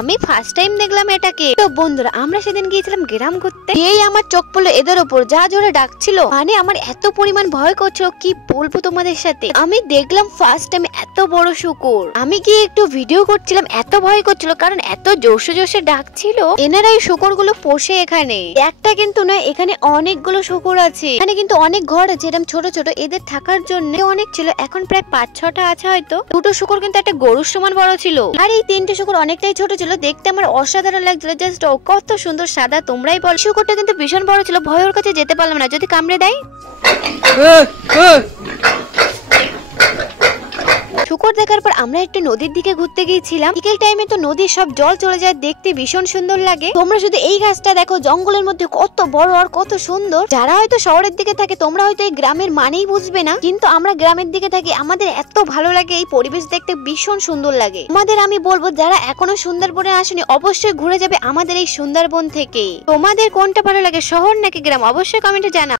আমি first time দেখলাম এটাকে। তো বন্ধুরা, আমরা সেদিন গিয়েছিলাম গ্রাম ঘুরতে। এই আমার চোখ পড়লো এদের ওপর, যা জোরে ডাকছিল, মানে আমার এত পরিমাণ ভয় করছিল কি বলবো তোমাদের সাথে। আমি দেখলাম ফার্স্ট টাইম এত বড় শুকুর। আমি গিয়ে একটু ভিডিও করছিলাম, এত ভয় করছিল কারণ এত জোরসে জোরসে ডাকছিল। এনারা এই শুকুর গুলো পোষে এখানে, একটা কিন্তু নয়, এখানে অনেকগুলো শুকুর আছে। এখানে কিন্তু অনেক ঘর আছে এরকম ছোট ছোট, এদের থাকার জন্য অনেক ছিল। এখন প্রায় 5-6টা আছে হয়তো। দুটো শুকুর কিন্তু একটা গরুর সমান বড় ছিল, আর এই 3টে শুকুর অনেকটাই ছোট ছিল। দেখতে আমার অসাধারণ লাগছিল, জাস্ট কত সুন্দর সাদা, তোমরাই বল। শুকুরটা কিন্তু ভীষণ বড় ছিল, ভয় ওর কাছে যেতে পারলাম না, যদি কামড়ে দেয়। শুকুর দেখার পর আমরা একটু নদীর দিকে ঘুরতে গিয়েছিলাম। বিকেল টাইমে তো নদীর সব জল চলে যায়, দেখতে ভীষণ সুন্দর লাগে। তোমরা শুধু এই গাছটা দেখো, জঙ্গলের মধ্যে কত বড় আর কত সুন্দর। যারা হয়তো শহরের দিকে থাকে তোমরা হয়তো এই গ্রামের মানেই বুঝবে না, কিন্তু আমরা গ্রামের দিকে থাকি, আমাদের এত ভালো লাগে, এই পরিবেশ দেখতে ভীষণ সুন্দর লাগে আমাদের। আমি বলবো যারা এখনো সুন্দরবনে আসেনি অবশ্যই ঘুরে যাবে আমাদের এই সুন্দরবন থেকে। তোমাদের কোনটা ভালো লাগে, শহর নাকি গ্রাম, অবশ্যই কমেন্টে জানাও।